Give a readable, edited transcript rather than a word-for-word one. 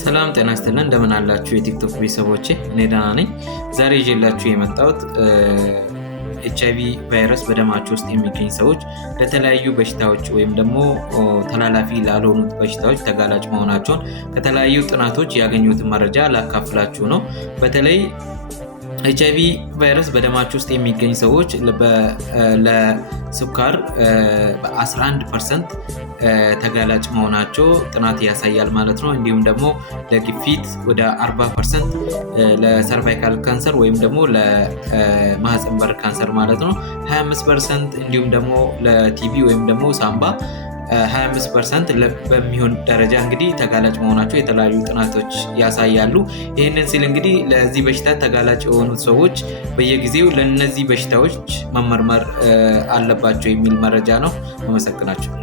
ሰላም ጤና ይስጥልን እንደምን አላችሁ የቲክቶክ ቤተሰቦቼ? እኔ ደህና ነኝ። ዛሬ ይዤላችሁ የመጣሁት ኤችአይቪ ቫይረስ በደማቸው ውስጥ የሚገኝ ሰዎች ለተለያዩ በሽታዎች ወይም ደግሞ ተላላፊ ላልሆኑት በሽታዎች ተጋላጭ መሆናቸውን ከተለያዩ ጥናቶች ያገኙትን መረጃ ላካፍላችሁ ነው። በተለይ ኤችአይቪ ቫይረስ በደማቸው ውስጥ የሚገኝ ሰዎች ለስኳር በ11% ተጋላጭ መሆናቸው ጥናት ያሳያል ማለት ነው። እንዲሁም ደግሞ ለግፊት ወደ 40%፣ ለሰርቫይካል ካንሰር ወይም ደግሞ ለማህፀን በር ካንሰር ማለት ነው 25%፣ እንዲሁም ደግሞ ለቲቢ ወይም ደግሞ ሳምባ 25% በሚሆን ደረጃ እንግዲህ ተጋላጭ መሆናቸው የተለያዩ ጥናቶች ያሳያሉ። ይህንን ሲል እንግዲህ ለዚህ በሽታ ተጋላጭ የሆኑት ሰዎች በየጊዜው ለነዚህ በሽታዎች መመርመር አለባቸው የሚል መረጃ ነው። አመሰግናለሁ።